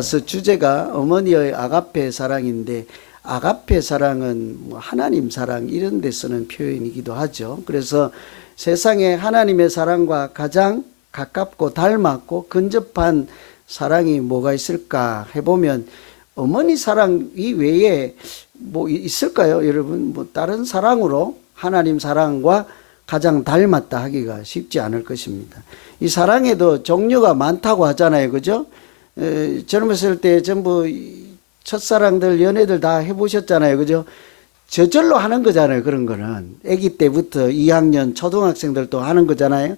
그래서 주제가 어머니의 아가페 사랑인데, 아가페 사랑은 뭐 하나님 사랑 이런 데 쓰는 표현이기도 하죠. 그래서 세상에 하나님의 사랑과 가장 가깝고 닮았고 근접한 사랑이 뭐가 있을까 해보면 어머니 사랑 이외에 뭐 있을까요? 여러분, 뭐 다른 사랑으로 하나님 사랑과 가장 닮았다 하기가 쉽지 않을 것입니다. 이 사랑에도 종류가 많다고 하잖아요. 그죠? 젊었을 때 전부 첫사랑들, 연애들 다 해보셨잖아요. 그죠? 저절로 하는 거잖아요. 그런 거는. 아기 때부터 2학년 초등학생들도 하는 거잖아요.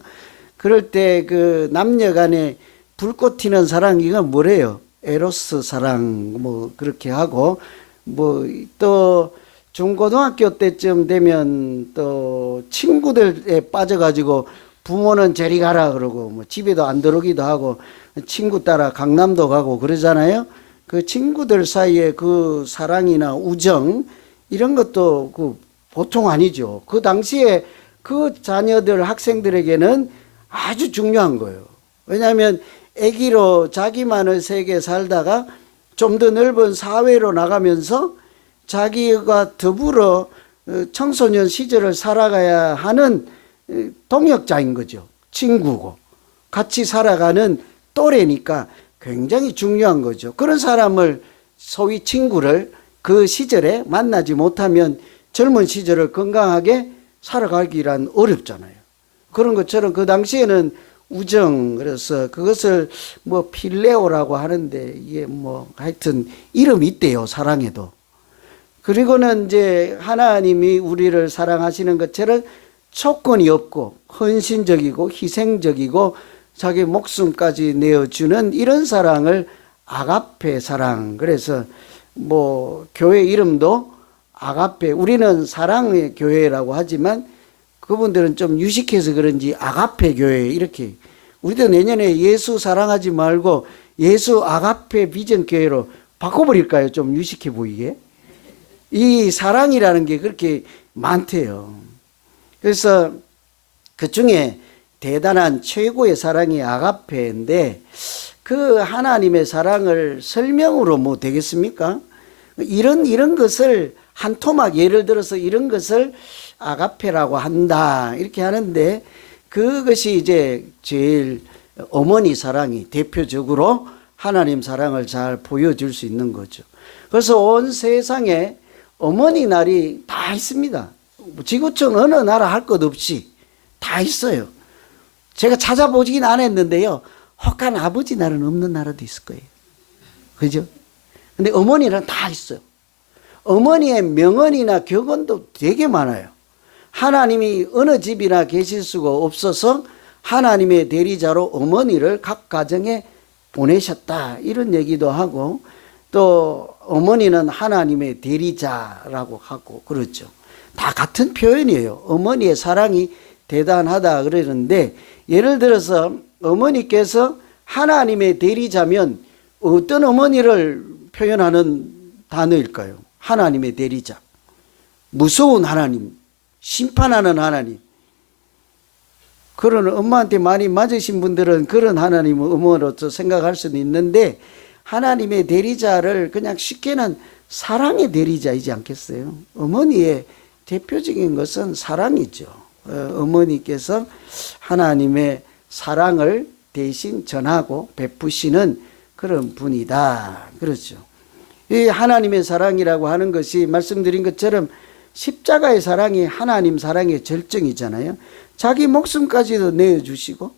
그럴 때 그 남녀 간에 불꽃 튀는 사랑, 이건 뭐래요? 에로스 사랑, 뭐, 그렇게 하고, 뭐, 또, 중고등학교 때쯤 되면 또 친구들에 빠져가지고 부모는 저리 가라 그러고, 뭐, 집에도 안 들어오기도 하고, 친구 따라 강남도 가고 그러잖아요. 그 친구들 사이에 그 사랑이나 우정, 이런 것도 그 보통 아니죠. 그 당시에 그 자녀들, 학생들에게는 아주 중요한 거예요. 왜냐하면 아기로 자기만의 세계에 살다가 좀 더 넓은 사회로 나가면서 자기가 더불어 청소년 시절을 살아가야 하는 동역자인 거죠. 친구고 같이 살아가는 또래니까 굉장히 중요한 거죠. 그런 사람을, 소위 친구를 그 시절에 만나지 못하면 젊은 시절을 건강하게 살아가기란 어렵잖아요. 그런 것처럼 그 당시에는 우정, 그래서 그것을 뭐 필레오라고 하는데, 이게 뭐 하여튼 이름이 있대요, 사랑에도. 그리고는 이제 하나님이 우리를 사랑하시는 것처럼 조건이 없고 헌신적이고 희생적이고 자기 목숨까지 내어주는 이런 사랑을 아가페 사랑. 그래서 뭐 교회 이름도 아가페, 우리는 사랑의 교회라고 하지만 그분들은 좀 유식해서 그런지 아가페 교회 이렇게. 우리도 내년에 예수 사랑하지 말고 예수 아가페 비전 교회로 바꿔버릴까요? 좀 유식해 보이게. 이 사랑이라는 게 그렇게 많대요. 그래서 그 중에 대단한 최고의 사랑이 아가페인데, 그 하나님의 사랑을 설명으로 뭐 되겠습니까? 이런 것을 한 토막, 예를 들어서 이런 것을 아가페라고 한다 이렇게 하는데, 그것이 이제 제일 어머니 사랑이 대표적으로 하나님 사랑을 잘 보여줄 수 있는 거죠. 그래서 온 세상에 어머니 날이 다 있습니다. 지구촌 어느 나라 할 것 없이 다 있어요. 제가 찾아보긴 안 했는데요, 혹한 아버지 날은 없는 나라도 있을 거예요. 그죠? 근데 어머니는 다 있어요. 어머니의 명언이나 격언도 되게 많아요. 하나님이 어느 집이나 계실 수가 없어서 하나님의 대리자로 어머니를 각 가정에 보내셨다, 이런 얘기도 하고, 또 어머니는 하나님의 대리자라고 하고 그렇죠. 다 같은 표현이에요. 어머니의 사랑이 대단하다 그러는데, 예를 들어서 어머니께서 하나님의 대리자면 어떤 어머니를 표현하는 단어일까요? 하나님의 대리자. 무서운 하나님, 심판하는 하나님. 그런 엄마한테 많이 맞으신 분들은 그런 하나님을 어머니로서 생각할 수는 있는데, 하나님의 대리자를 그냥 쉽게는 사랑의 대리자이지 않겠어요? 어머니의 대표적인 것은 사랑이죠. 어머니께서 하나님의 사랑을 대신 전하고 베푸시는 그런 분이다. 그렇죠. 이 하나님의 사랑이라고 하는 것이 말씀드린 것처럼 십자가의 사랑이 하나님 사랑의 절정이잖아요. 자기 목숨까지도 내어주시고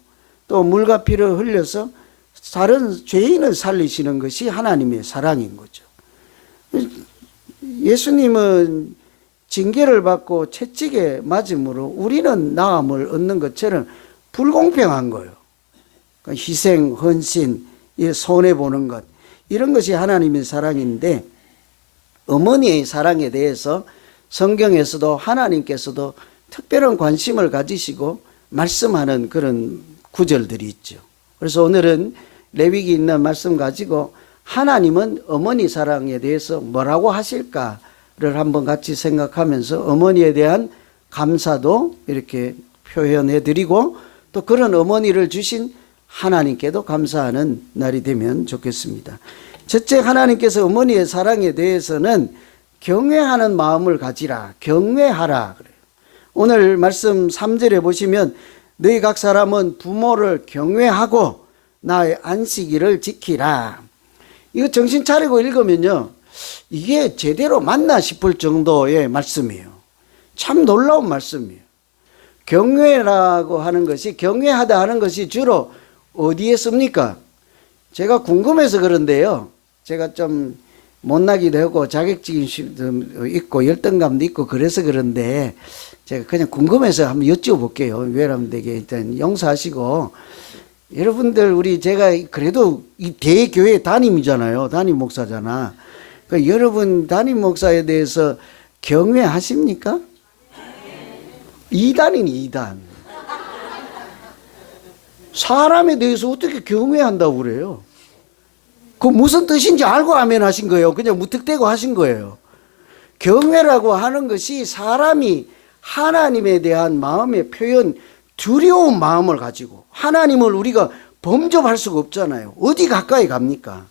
또 물과 피를 흘려서 다른 죄인을 살리시는 것이 하나님의 사랑인 거죠. 예수님은 징계를 받고 채찍에 맞음으로 우리는 나음을 얻는 것처럼 불공평한 거예요. 그러니까 희생, 헌신, 손해보는 것, 이런 것이 하나님의 사랑인데, 어머니의 사랑에 대해서 성경에서도 하나님께서도 특별한 관심을 가지시고 말씀하는 그런 구절들이 있죠. 그래서 오늘은 레위기 있는 말씀 가지고 하나님은 어머니 사랑에 대해서 뭐라고 하실까를 한번 같이 생각하면서 어머니에 대한 감사도 이렇게 표현해 드리고, 또 그런 어머니를 주신 하나님께도 감사하는 날이 되면 좋겠습니다. 첫째, 하나님께서 어머니의 사랑에 대해서는 경외하는 마음을 가지라, 경외하라 그래요. 오늘 말씀 3절에 보시면 너희 각 사람은 부모를 경외하고 나의 안식일을 지키라. 이거 정신 차리고 읽으면요, 이게 제대로 맞나 싶을 정도의 말씀이에요. 참 놀라운 말씀이에요. 경외라고 하는 것이, 경외하다 하는 것이 주로 어디에 씁니까? 제가 궁금해서 그런데요, 제가 좀 못나기도 하고 자격증도 있고 열등감도 있고 그래서 그런데 제가 그냥 궁금해서 한번 여쭤볼게요. 왜냐면 되게 일단 용서하시고, 여러분들, 우리 제가 그래도 이 대교회 담임이잖아요. 담임 목사잖아. 그 여러분 담임 목사에 대해서 경외하십니까? 2단이니 2단. 사람에 대해서 어떻게 경외한다고 그래요? 그 무슨 뜻인지 알고 아멘 하신 거예요? 그냥 무턱대고 하신 거예요? 경외라고 하는 것이 사람이 하나님에 대한 마음의 표현, 두려운 마음을 가지고, 하나님을 우리가 범접할 수가 없잖아요. 어디 가까이 갑니까?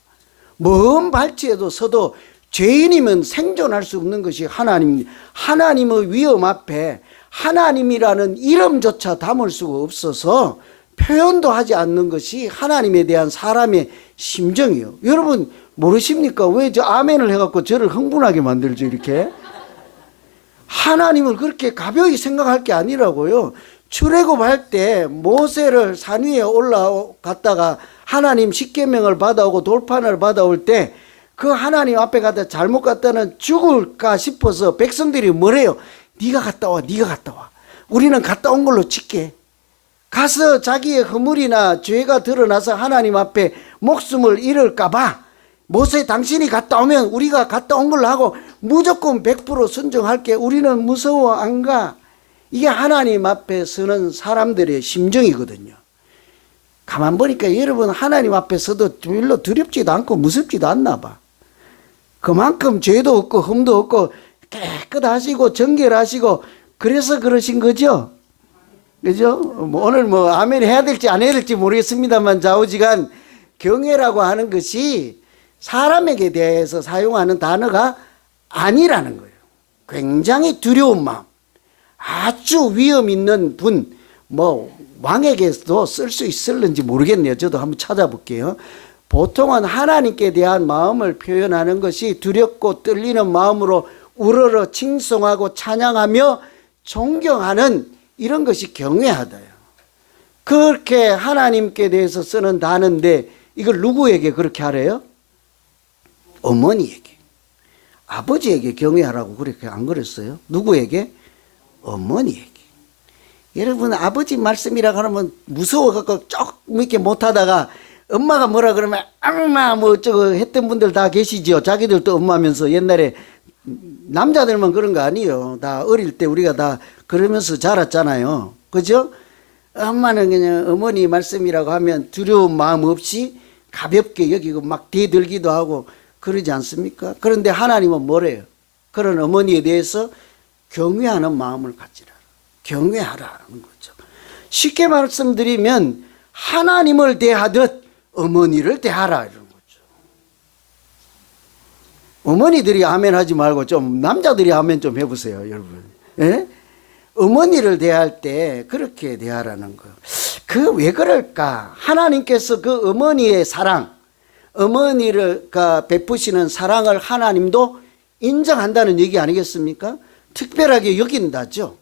먼 발치에도 서도 죄인이면 생존할 수 없는 것이 하나님, 하나님의 위험 앞에 하나님이라는 이름조차 담을 수가 없어서 표현도 하지 않는 것이 하나님에 대한 사람의 심정이요. 여러분 모르십니까? 왜 저 아멘을 해갖고 저를 흥분하게 만들죠, 이렇게? 하나님을 그렇게 가벼이 생각할 게 아니라고요. 출애굽할 때 모세를 산 위에 올라갔다가 하나님 십계명을 받아오고 돌판을 받아올 때 그 하나님 앞에 가다 잘못 갔다는 죽을까 싶어서 백성들이 뭐래요? 네가 갔다 와, 네가 갔다 와. 우리는 갔다 온 걸로 칠게. 가서 자기의 허물이나 죄가 드러나서 하나님 앞에 목숨을 잃을까 봐 모세 당신이 갔다 오면 우리가 갔다 온 걸로 하고 무조건 100% 순종할게. 우리는 무서워 안 가. 이게 하나님 앞에 서는 사람들의 심정이거든요. 가만 보니까 여러분 하나님 앞에 서도 별로 두렵지도 않고 무섭지도 않나 봐. 그만큼 죄도 없고 흠도 없고 깨끗하시고 정결하시고 그래서 그러신 거죠. 그죠? 오늘 아멘 해야 될지 안 해야 될지 모르겠습니다만 좌우지간 경외라고 하는 것이 사람에게 대해서 사용하는 단어가 아니라는 거예요. 굉장히 두려운 마음, 아주 위험 있는 분, 왕에게도 쓸 수 있을는지 모르겠네요. 저도 한번 찾아볼게요. 보통은 하나님께 대한 마음을 표현하는 것이 두렵고 떨리는 마음으로 우러러 칭송하고 찬양하며 존경하는 이런 것이 경외하다요. 그렇게 하나님께 대해서 쓰는 단어인데 이걸 누구에게 그렇게 하래요? 어머니에게. 아버지에게 경외하라고 그렇게 안 그랬어요? 누구에게? 어머니에게. 여러분 아버지 말씀이라고 하면 무서워갖고 조금 이렇게 못하다가 엄마가 뭐라 그러면 엄마 어쩌고 했던 분들 다 계시죠. 자기들도 엄마면서 옛날에 남자들만 그런 거 아니에요. 다 어릴 때 우리가 다 그러면서 자랐잖아요. 그죠? 엄마는 그냥 어머니 말씀이라고 하면 두려운 마음 없이 가볍게 여기고 막 대들기도 하고 그러지 않습니까? 그런데 하나님은 뭐래요? 그런 어머니에 대해서 경외하는 마음을 가지라. 경외하라는 거죠. 쉽게 말씀드리면 하나님을 대하듯 어머니를 대하라 이런 거죠. 어머니들이 아멘 하지 말고 좀 남자들이 아멘 좀 해보세요, 여러분. 예? 어머니를 대할 때 그렇게 대하라는 거예요. 그 왜 그럴까? 하나님께서 그 어머니의 사랑, 어머니를 베푸시는 사랑을 하나님도 인정한다는 얘기 아니겠습니까? 특별하게 여긴다죠.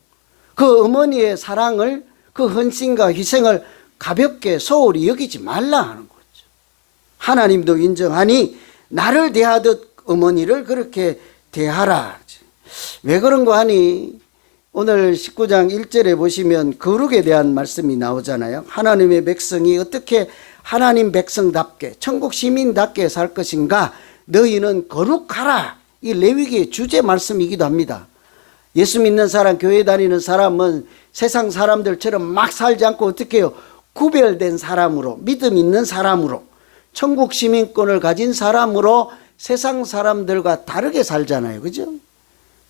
그 어머니의 사랑을, 그 헌신과 희생을 가볍게 소홀히 여기지 말라 하는 거죠. 하나님도 인정하니 나를 대하듯 어머니를 그렇게 대하라. 왜 그런가 하니 오늘 19장 1절에 보시면 거룩에 대한 말씀이 나오잖아요. 하나님의 백성이 어떻게 하나님 백성답게 천국 시민답게 살 것인가? 너희는 거룩하라. 이 레위기의 주제 말씀이기도 합니다. 예수 믿는 사람, 교회 다니는 사람은 세상 사람들처럼 막 살지 않고 어떻게 해요? 구별된 사람으로, 믿음 있는 사람으로, 천국 시민권을 가진 사람으로 세상 사람들과 다르게 살잖아요. 그죠?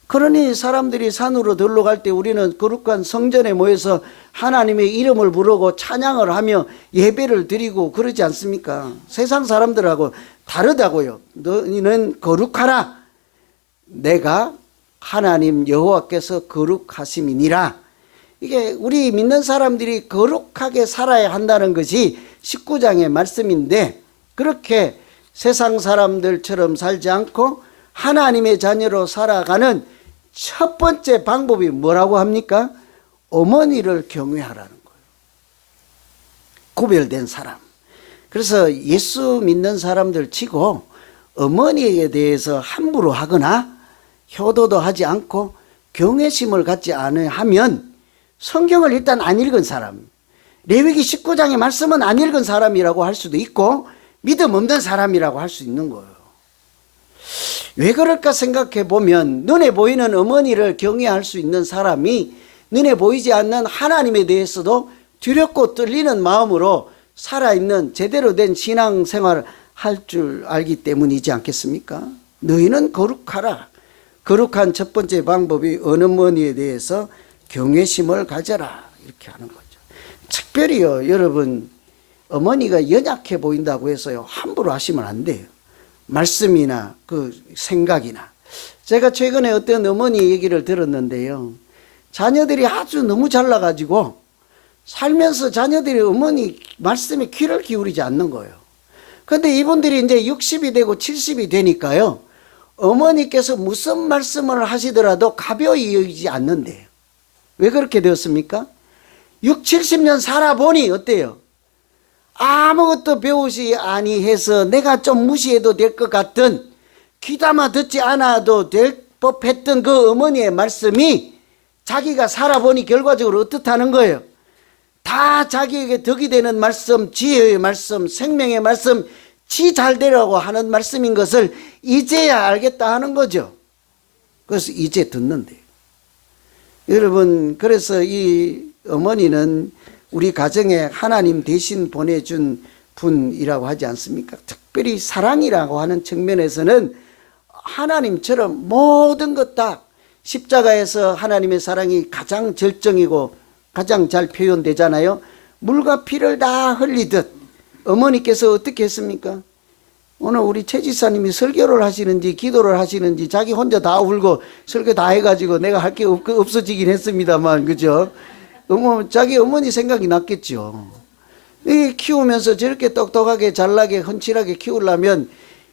그러니 사람들이 산으로 들러 갈 때 우리는 거룩한 성전에 모여서 하나님의 이름을 부르고 찬양을 하며 예배를 드리고 그러지 않습니까? 세상 사람들하고 다르다고요. 너희는 거룩하라. 내가 하나님 여호와께서 거룩하심이니라. 이게 우리 믿는 사람들이 거룩하게 살아야 한다는 것이 19장의 말씀인데, 그렇게 세상 사람들처럼 살지 않고 하나님의 자녀로 살아가는 첫 번째 방법이 뭐라고 합니까? 어머니를 경외하라는 거예요. 구별된 사람. 그래서 예수 믿는 사람들 치고 어머니에 대해서 함부로 하거나 효도도 하지 않고 경외심을 갖지 않으면 성경을 일단 안 읽은 사람, 레위기 19장의 말씀은 안 읽은 사람이라고 할 수도 있고 믿음 없는 사람이라고 할 수 있는 거예요. 왜 그럴까 생각해 보면, 눈에 보이는 어머니를 경외할 수 있는 사람이 눈에 보이지 않는 하나님에 대해서도 두렵고 떨리는 마음으로 살아있는 제대로 된 신앙생활을 할 줄 알기 때문이지 않겠습니까? 너희는 거룩하라. 거룩한 첫 번째 방법이 어느 어머니에 대해서 경외심을 가져라, 이렇게 하는 거죠. 특별히요, 여러분, 어머니가 연약해 보인다고 해서요 함부로 하시면 안 돼요. 말씀이나 그 생각이나. 제가 최근에 어떤 어머니 얘기를 들었는데요, 자녀들이 아주 너무 잘나가지고 살면서 자녀들이 어머니 말씀에 귀를 기울이지 않는 거예요. 그런데 이분들이 이제 60이 되고 70이 되니까요, 어머니께서 무슨 말씀을 하시더라도 가벼이 여기지 않는데요. 왜 그렇게 되었습니까? 6, 70년 살아보니 어때요? 아무것도 배우지 아니해서 내가 좀 무시해도 될 것 같던, 귀담아 듣지 않아도 될 법했던 그 어머니의 말씀이 자기가 살아보니 결과적으로 어떻다는 거예요? 다 자기에게 덕이 되는 말씀, 지혜의 말씀, 생명의 말씀, 지 잘되라고 하는 말씀인 것을 이제야 알겠다 하는 거죠. 그래서 이제 듣는데요. 여러분, 그래서 이 어머니는 우리 가정에 하나님 대신 보내준 분이라고 하지 않습니까? 특별히 사랑이라고 하는 측면에서는 하나님처럼 모든 것 다, 십자가에서 하나님의 사랑이 가장 절정이고 가장 잘 표현되잖아요. 물과 피를 다 흘리듯 어머니께서 어떻게 했습니까? 오늘 우리 최 지사님이 설교를 하시는지 기도를 하시는지 자기 혼자 다 울고 설교 다 해가지고 내가 할 게 없어지긴 했습니다만, 그죠? 자기 어머니 생각이 났겠죠. 이 키우면서 저렇게 똑똑하게 잘나게 헌칠하게 키우려면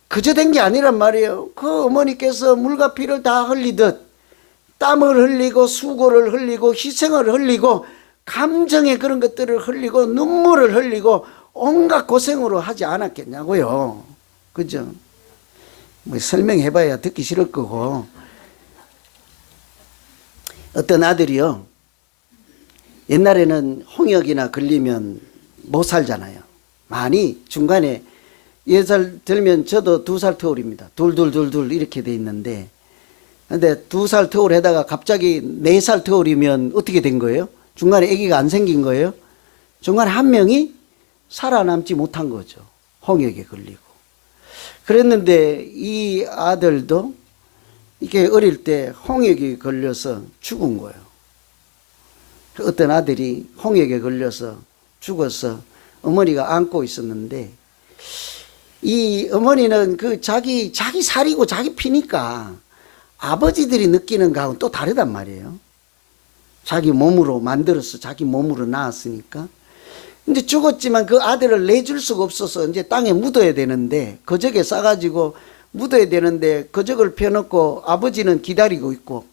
그저 된 게 아니란 말이에요. 그 어머니께서 물과 피를 다 흘리듯 땀을 흘리고 수고를 흘리고 희생을 흘리고 감정의 그런 것들을 흘리고 눈물을 흘리고 온갖 고생으로 하지 않았겠냐고요. 그죠? 뭐 설명해봐야 듣기 싫을 거고. 어떤 아들이요, 옛날에는 홍역이나 걸리면 못 살잖아요. 많이 중간에 10살 들면 저도 2살 터울입니다. 둘 이렇게 돼 있는데, 근데 2살 터울 해다가 갑자기 4살 터울이면 어떻게 된 거예요? 중간에 아기가 안 생긴 거예요? 중간에 한 명이 살아남지 못한 거죠. 홍역에 걸리고. 그랬는데 이 아들도 이게 어릴 때 홍역에 걸려서 죽은 거예요. 어떤 아들이 홍역에 걸려서 죽어서 어머니가 안고 있었는데, 이 어머니는 그 자기 살이고 자기 피니까 아버지들이 느끼는 거하고는 또 다르단 말이에요. 자기 몸으로 만들어서 자기 몸으로 낳았으니까. 이제 죽었지만 그 아들을 내줄 수가 없어서 이제 땅에 묻어야 되는데, 거적에 싸가지고 묻어야 되는데 거적을 펴놓고 아버지는 기다리고 있고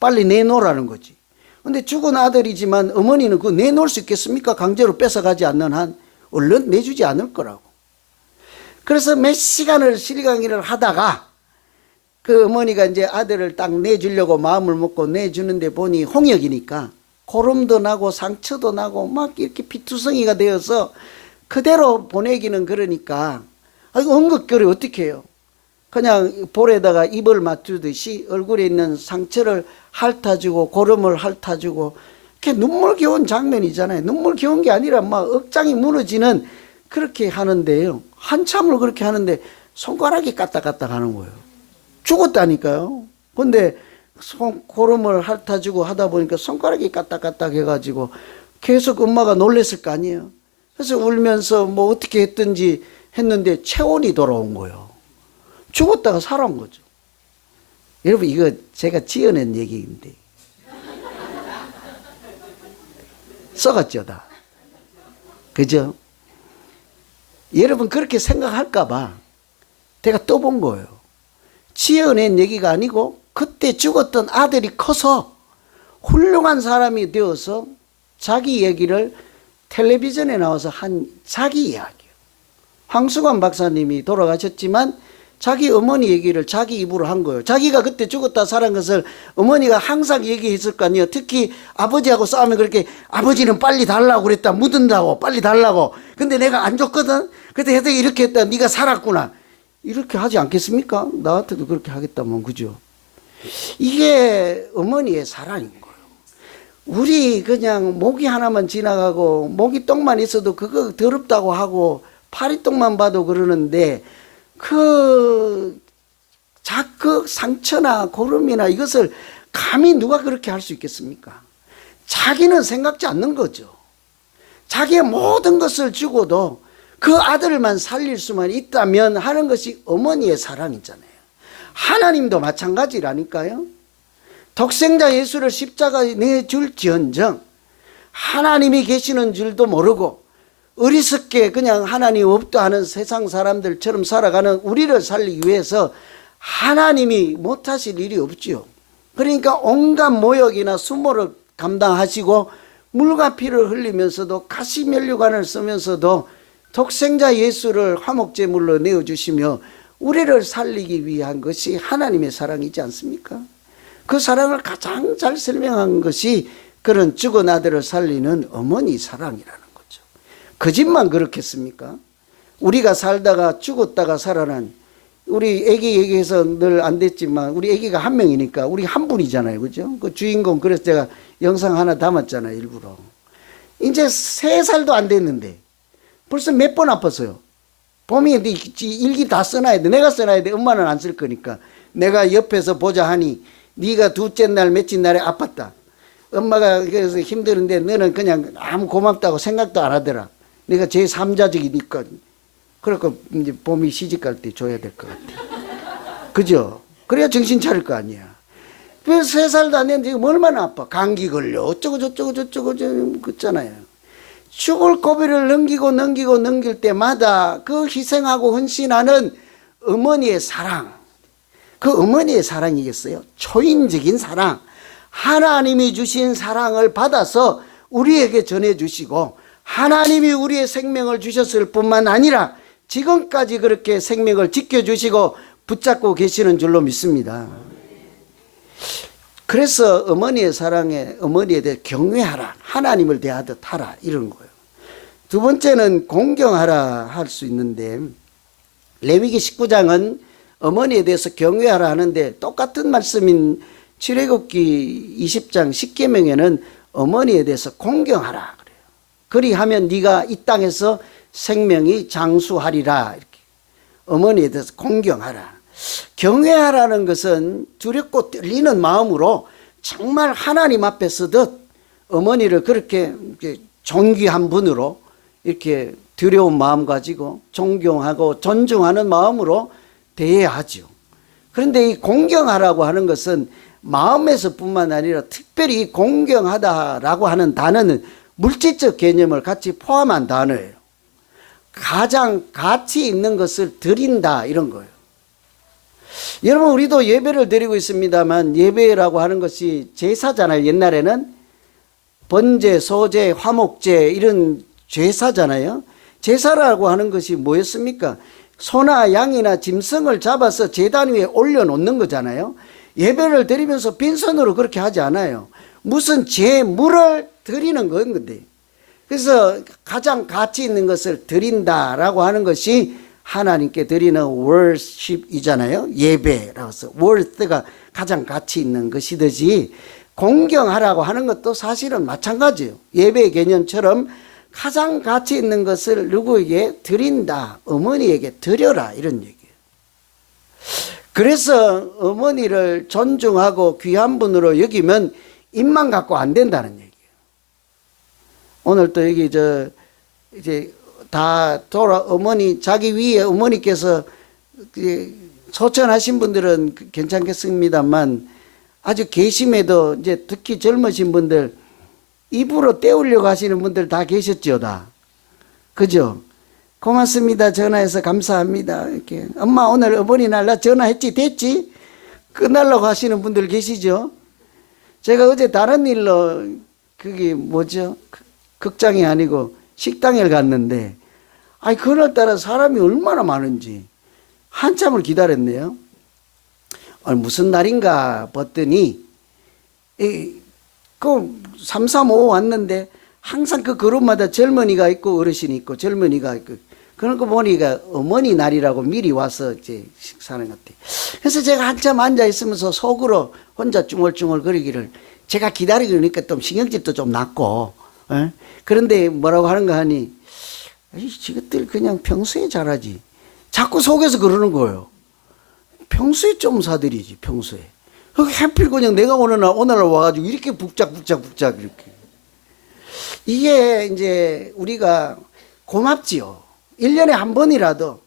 빨리 내놓으라는 거지. 근데 죽은 아들이지만 어머니는 그거 내놓을 수 있겠습니까? 강제로 뺏어가지 않는 한 얼른 내주지 않을 거라고. 그래서 몇 시간을 실강의를 하다가 그 어머니가 이제 아들을 딱 내주려고 마음을 먹고 내주는데 보니 홍역이니까 고름도 나고 상처도 나고 막 이렇게 피투성이가 되어서 그대로 보내기는 그러니까 응급결에 어떻게 해요? 그냥 볼에다가 입을 맞추듯이 얼굴에 있는 상처를 핥아주고 고름을 핥아주고, 그게 눈물겨운 장면이잖아요. 눈물겨운 게 아니라 막 억장이 무너지는 그렇게 하는데요. 한참을 그렇게 하는데 손가락이 까딱까딱 하는 거예요. 죽었다니까요. 근데 고름을 핥아주고 하다 보니까 손가락이 까딱까딱 해가지고 계속 엄마가 놀랬을 거 아니에요. 그래서 울면서 뭐 어떻게 했든지 했는데 체온이 돌아온 거예요. 죽었다가 살아온 거죠. 여러분, 이거 제가 지어낸 얘기인데 썩었죠 다. 그죠? 여러분 그렇게 생각할까 봐 제가 떠본 거예요. 지어낸 얘기가 아니고 그때 죽었던 아들이 커서 훌륭한 사람이 되어서 자기 얘기를 텔레비전에 나와서 한 자기 이야기예요. 황수관 박사님이 돌아가셨지만 자기 어머니 얘기를 자기 입으로 한 거예요. 자기가 그때 죽었다 살아난 것을 어머니가 항상 얘기했을 거 아니에요. 특히 아버지하고 싸우면 그렇게 아버지는 빨리 달라고 그랬다. 묻은다고 빨리 달라고. 근데 내가 안 줬거든. 그때 해서 이렇게 했다. 네가 살았구나. 이렇게 하지 않겠습니까? 나한테도 그렇게 하겠다면 그죠? 이게 어머니의 사랑인 거예요. 우리 그냥 모기 하나만 지나가고 모기 똥만 있어도 그거 더럽다고 하고 파리똥만 봐도 그러는데 그 자극 상처나 고름이나 이것을 감히 누가 그렇게 할 수 있겠습니까? 자기는 생각지 않는 거죠. 자기의 모든 것을 주고도 그 아들만 살릴 수만 있다면 하는 것이 어머니의 사랑이잖아요. 하나님도 마찬가지라니까요. 독생자 예수를 십자가에 내줄지언정 하나님이 계시는 줄도 모르고 어리석게 그냥 하나님 없다 하는 세상 사람들처럼 살아가는 우리를 살리기 위해서 하나님이 못하실 일이 없지요. 그러니까 온갖 모욕이나 수모를 감당하시고 물과 피를 흘리면서도 가시면류관을 쓰면서도 독생자 예수를 화목제물로 내어주시며 우리를 살리기 위한 것이 하나님의 사랑이지 않습니까? 그 사랑을 가장 잘 설명한 것이 그런 죽은 아들을 살리는 어머니 사랑이라는 거죠. 거짓말 그렇겠습니까? 우리가 살다가 죽었다가 살아난 우리 애기 얘기해서 늘 안 됐지만 우리 애기가 한 명이니까 우리 한 분이잖아요. 그죠? 그 주인공 그래서 제가 영상 하나 담았잖아요. 일부러. 이제 3살도 안 됐는데 벌써 몇 번 아팠어요. 봄이 일기 다 써놔야 돼. 내가 써놔야 돼. 엄마는 안 쓸 거니까. 내가 옆에서 보자 하니 네가 둘째 날 며칠 날에 아팠다. 엄마가 그래서 힘드는데 너는 그냥 아무 고맙다고 생각도 안 하더라. 내가 제3자적이니까. 그러니까 이제 봄이 시집 갈 때 줘야 될 것 같아. 그죠? 그래야 정신 차릴 거 아니야. 그래서 3살도 안 됐는데 지금 얼마나 아파. 감기 걸려. 어쩌고 저쩌고 그랬잖아요. 죽을 고비를 넘길 때마다 그 희생하고 헌신하는 어머니의 사랑. 그 어머니의 사랑이겠어요? 초인적인 사랑. 하나님이 주신 사랑을 받아서 우리에게 전해주시고 하나님이 우리의 생명을 주셨을 뿐만 아니라 지금까지 그렇게 생명을 지켜주시고 붙잡고 계시는 줄로 믿습니다. 그래서 어머니의 사랑에 어머니에 대해 경외하라. 하나님을 대하듯 하라. 이런 거예요. 두 번째는 공경하라 할 수 있는데 레위기 19장은 어머니에 대해서 경외하라 하는데 똑같은 말씀인 출애굽기 20장 10계명에는 어머니에 대해서 공경하라 그래요. 그리하면 네가 이 땅에서 생명이 장수하리라. 이렇게 어머니에 대해서 공경하라. 경외하라는 것은 두렵고 떨리는 마음으로 정말 하나님 앞에 서듯 어머니를 그렇게 존귀한 분으로 이렇게 두려운 마음 가지고 존경하고 존중하는 마음으로 대해야 하죠. 그런데 이 공경하라고 하는 것은 마음에서 뿐만 아니라 특별히 공경하다라고 하는 단어는 물질적 개념을 같이 포함한 단어예요. 가장 가치 있는 것을 드린다 이런 거예요. 여러분 우리도 예배를 드리고 있습니다만 예배라고 하는 것이 제사잖아요. 옛날에는 번제, 소제, 화목제 이런 제사잖아요. 제사라고 하는 것이 뭐였습니까? 소나 양이나 짐승을 잡아서 제단 위에 올려놓는 거잖아요. 예배를 드리면서 빈손으로 그렇게 하지 않아요. 무슨 제물을 드리는 건데. 그래서 가장 가치 있는 것을 드린다라고 하는 것이 하나님께 드리는 worship이잖아요. 예배라고 해서 worth가 가장 가치 있는 것이듯이 공경하라고 하는 것도 사실은 마찬가지예요. 예배의 개념처럼 가장 가치 있는 것을 누구에게 드린다. 어머니에게 드려라 이런 얘기예요. 그래서 어머니를 존중하고 귀한 분으로 여기면 입만 갖고 안 된다는 얘기예요. 오늘 또 여기 이제 다 어머니, 자기 위에 어머니께서 소천하신 분들은 괜찮겠습니다만 아주 계심에도 이제 특히 젊으신 분들 입으로 때우려고 하시는 분들 다 계셨죠, 다. 그죠? 고맙습니다. 전화해서 감사합니다. 이렇게. 엄마 오늘 어버이날 나 전화했지? 됐지? 끝날라고 하시는 분들 계시죠? 제가 어제 다른 일로 그게 뭐죠? 극장이 아니고 식당에 갔는데 그날따라 사람이 얼마나 많은지 한참을 기다렸네요. 무슨 날인가 봤더니 그 335 왔는데 항상 그 그룹마다 젊은이가 있고 어르신이 있고 젊은이가 있고 그런 거 보니까 어머니 날이라고 미리 와서 이제 식사하는 것 같아요. 그래서 제가 한참 앉아 있으면서 속으로 혼자 쭝얼쭝얼 거리기를 제가 기다리고 그러니까 좀 신경질도 좀 났고 그런데 뭐라고 하는가 하니 저것들 그냥 평소에 잘하지. 자꾸 속에서 그러는 거예요. 평소에 좀 사드리지 평소에. 하필 그냥 내가 오늘 와가지고 이렇게 북작북작 이렇게. 이게 이제 우리가 고맙지요. 1년에 한 번이라도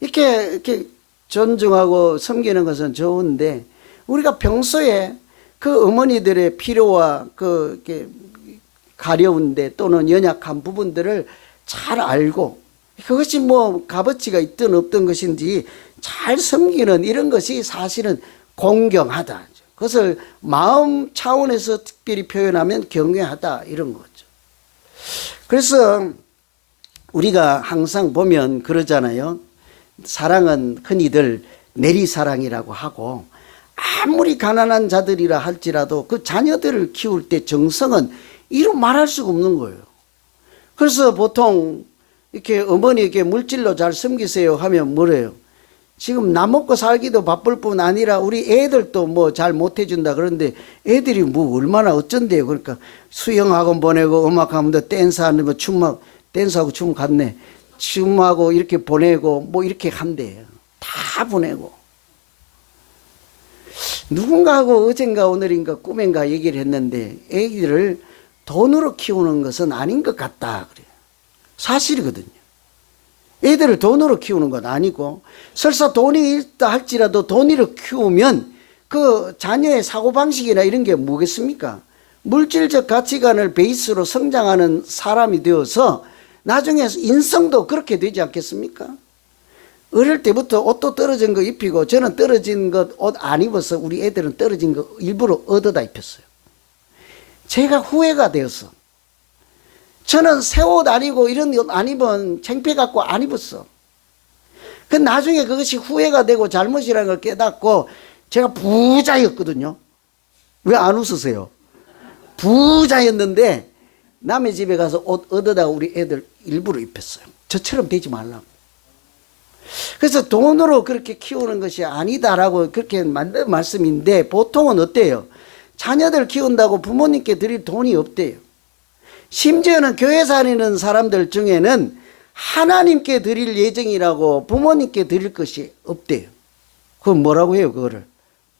이렇게 존중하고 섬기는 것은 좋은데 우리가 평소에 그 어머니들의 필요와 이렇게 가려운데 또는 연약한 부분들을 잘 알고 그것이 뭐 값어치가 있든 없든 것인지 잘 섬기는 이런 것이 사실은 공경하다. 그것을 마음 차원에서 특별히 표현하면 경외하다 이런 거죠. 그래서 우리가 항상 보면 그러잖아요. 사랑은 흔히들 내리사랑이라고 하고 아무리 가난한 자들이라 할지라도 그 자녀들을 키울 때 정성은 이루 말할 수가 없는 거예요. 그래서 보통 이렇게 어머니에게 물질로 잘 섬기세요 하면 뭐래요? 지금 나 먹고 살기도 바쁠 뿐 아니라 우리 애들도 뭐 잘 못해준다 그런데 애들이 뭐 얼마나 어쩐대요. 그러니까 수영학원 보내고 음악학원도 댄스하는 거 댄스하고 춤 갔네. 춤하고 이렇게 보내고 뭐 이렇게 한대요. 다 보내고. 누군가하고 어젠가 오늘인가 꿈인가 얘기를 했는데 애기를 돈으로 키우는 것은 아닌 것 같다 그래요. 사실이거든요. 애들을 돈으로 키우는 건 아니고 설사 돈이 있다 할지라도 돈으로 키우면 그 자녀의 사고방식이나 이런 게 뭐겠습니까? 물질적 가치관을 베이스로 성장하는 사람이 되어서 나중에 인성도 그렇게 되지 않겠습니까? 어릴 때부터 옷도 떨어진 거 입히고 저는 떨어진 것 옷 안 입어서 우리 애들은 떨어진 거 일부러 얻어다 입혔어요. 제가 후회가 되었어. 저는 새 옷 안 입고 이런 옷 안 입은 창피해 갖고 안 입었어. 그 나중에 그것이 후회가 되고 잘못이라는 걸 깨닫고 제가 부자였거든요. 왜 안 웃으세요? 부자였는데 남의 집에 가서 옷 얻어다가 우리 애들 일부러 입혔어요. 저처럼 되지 말라고. 그래서 돈으로 그렇게 키우는 것이 아니다라고 그렇게 만든 말씀인데 보통은 어때요? 자녀들 키운다고 부모님께 드릴 돈이 없대요. 심지어는 교회 다니는 사람들 중에는 하나님께 드릴 예정이라고 부모님께 드릴 것이 없대요. 그건 뭐라고 해요? 그거를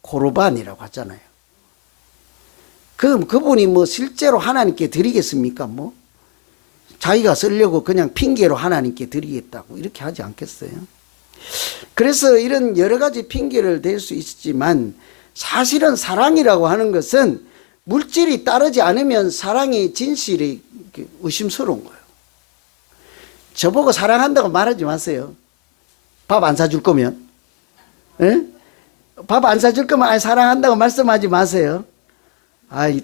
고르반이라고 하잖아요. 그분이 뭐 실제로 하나님께 드리겠습니까? 뭐 자기가 쓰려고 그냥 핑계로 하나님께 드리겠다고 이렇게 하지 않겠어요? 그래서 이런 여러 가지 핑계를 댈 수 있지만 사실은 사랑이라고 하는 것은 물질이 따르지 않으면 사랑의 진실이 의심스러운 거예요. 저보고 사랑한다고 말하지 마세요. 밥 안 사줄 거면. 밥 안 사줄 거면 사랑한다고 말씀하지 마세요.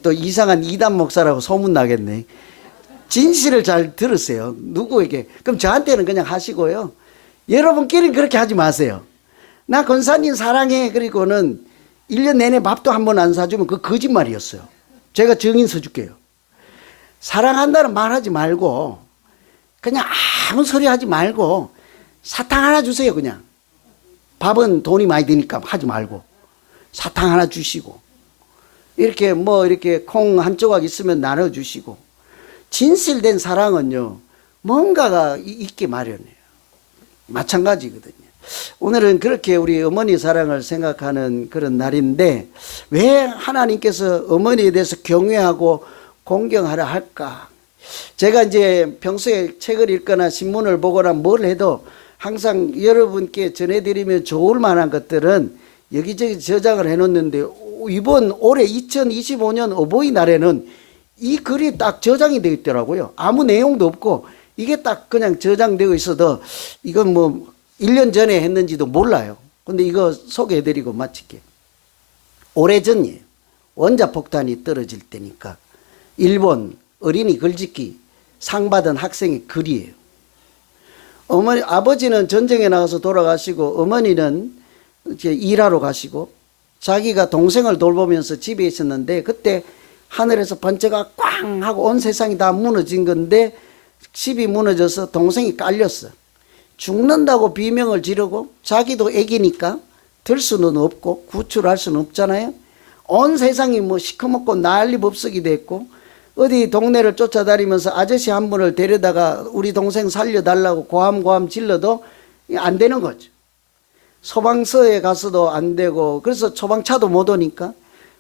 또 이상한 이단 목사라고 소문나겠네. 진실을 잘 들으세요. 누구에게. 그럼 저한테는 그냥 하시고요. 여러분끼리는 그렇게 하지 마세요. 나 권사님 사랑해. 그리고는 1년 내내 밥도 한 번 안 사주면 그 거짓말이었어요. 제가 증인 서줄게요. 사랑한다는 말 하지 말고 그냥 아무 소리 하지 말고 사탕 하나 주세요. 그냥 밥은 돈이 많이 드니까 하지 말고 사탕 하나 주시고 이렇게 이렇게 콩 한 조각 있으면 나눠주시고 진실된 사랑은요 뭔가가 있게 마련해요. 마찬가지거든요. 오늘은 그렇게 우리 어머니 사랑을 생각하는 그런 날인데 왜 하나님께서 어머니에 대해서 경외하고 공경하라 할까? 제가 이제 평소에 책을 읽거나 신문을 보거나 뭘 해도 항상 여러분께 전해드리면 좋을 만한 것들은 여기저기 저장을 해놓는데 이번 올해 2025년 어버이날에는 이 글이 딱 저장이 되어 있더라고요. 아무 내용도 없고 이게 딱 그냥 저장되어 있어도 이건 뭐 1년 전에 했는지도 몰라요. 근데 이거 소개해드리고 마칠게요. 오래전이에요. 원자폭탄이 떨어질 때니까 일본 어린이 글짓기 상 받은 학생의 글이에요. 아버지는 전쟁에 나가서 돌아가시고 어머니는 이제 일하러 가시고 자기가 동생을 돌보면서 집에 있었는데 그때 하늘에서 번쩍아 꽝 하고 온 세상이 다 무너진 건데 집이 무너져서 동생이 깔렸어. 죽는다고 비명을 지르고 자기도 애기니까 들 수는 없고 구출할 수는 없잖아요. 온 세상이 뭐 시커멓고 난리법석이 됐고 어디 동네를 쫓아다니면서 아저씨 한 분을 데려다가 우리 동생 살려달라고 고함고함 질러도 안 되는 거죠. 소방서에 가서도 안 되고 그래서 소방차도 못 오니까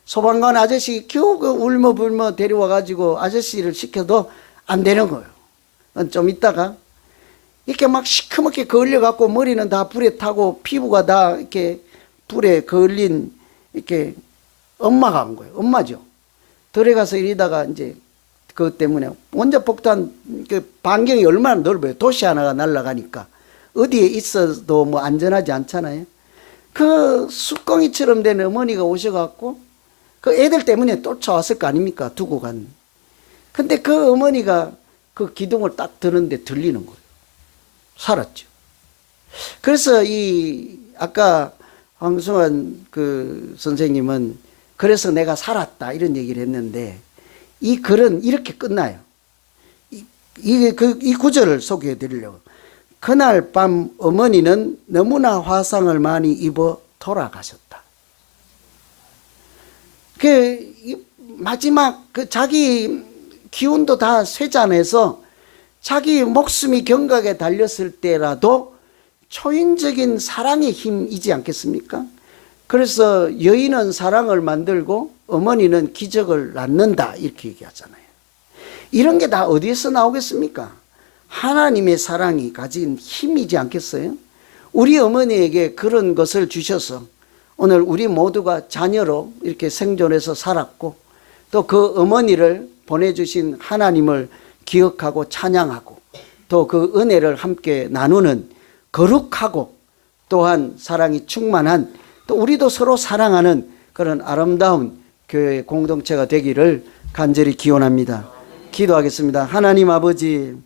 소방관 아저씨 겨우 울며불며 데려와가지고 아저씨를 시켜도 안 되는 거예요. 좀 있다가 이렇게 막 시커멓게 걸려갖고 머리는 다 불에 타고 피부가 다 이렇게 불에 걸린 이렇게 엄마가 한 거예요. 엄마죠. 들어가서 이러다가 이제 그것 때문에 원자폭탄 그 반경이 얼마나 넓어요. 도시 하나가 날아가니까 어디에 있어도 뭐 안전하지 않잖아요. 그 쑥공이처럼 된 어머니가 오셔갖고 그 애들 때문에 쫓아왔을 거 아닙니까? 두고 간. 근데 그 어머니가 그 기둥을 딱 드는데 들리는 거예요. 살았죠. 그래서 이 아까 황승환 그 선생님은 그래서 내가 살았다 이런 얘기를 했는데 이 글은 이렇게 끝나요. 이 구절을 소개해 드리려고. 그날 밤 어머니는 너무나 화상을 많이 입어 돌아가셨다. 마지막 자기 기운도 다 쇠잔해서 자기 목숨이 경각에 달렸을 때라도 초인적인 사랑의 힘이지 않겠습니까? 그래서 여인은 사랑을 만들고 어머니는 기적을 낳는다 이렇게 얘기하잖아요. 이런 게 다 어디에서 나오겠습니까? 하나님의 사랑이 가진 힘이지 않겠어요? 우리 어머니에게 그런 것을 주셔서 오늘 우리 모두가 자녀로 이렇게 생존해서 살았고 또 그 어머니를 보내주신 하나님을 기억하고 찬양하고 또 그 은혜를 함께 나누는 거룩하고 또한 사랑이 충만한 또 우리도 서로 사랑하는 그런 아름다운 교회 공동체가 되기를 간절히 기원합니다. 기도하겠습니다. 하나님 아버지